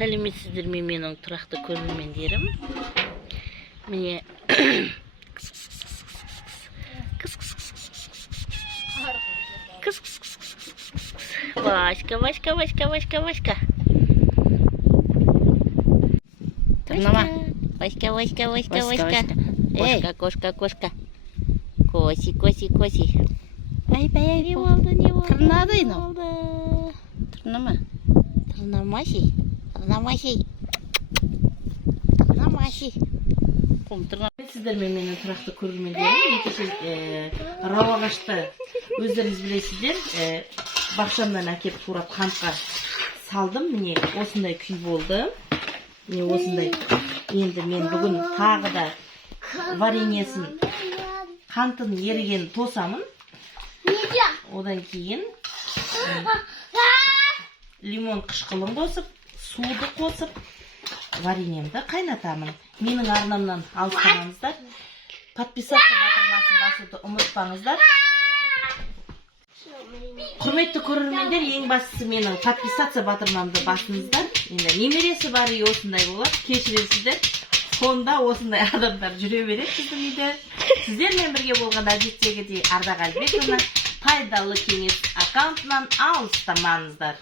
Сәлеметсіздер ме менің тұрақты көрермендерім. Міне Васька, Васька, Васька, Васька, Васька. Тырнама. Васька, Васька, Васька, Васька. Кошка, кошка, кошка. Коси, коси, коси. Ай-бай, Не болды, не болды. Тырнады, не болды. Тырнама. Тырнамасей. Тырнамасей. Тырнамасей. Сіздермен менің тұрақты көрермендерім. Рауағашты өздеріңіз білесіздер. Бақшамнан әкеп турап қантқа салдым. Міне осындай күй болды. Міне осындай. Енді мен бүгін тағы да вареньесін, қантын еріген тосамын. Одан кейін лимон қышқылын қосып, суды қосып, вареньемді қайнатамын. Менің арнамнан алыстамаңыздар. Подписаться батырмасын басуды ұмытпаңыздар. Құрметті көрермендер, ең бастысы менің подписаться батырмамды басыңыздар. Енді немересі бар үй осындай болады, кешіресіздер. Сонда осындай адамдар жүре береді біздің үйде. Сіздермен бірге болған әдеттегідей Ардақ Әлбекова пайдалы кеңес аккаунтынан алыстамаңыздар.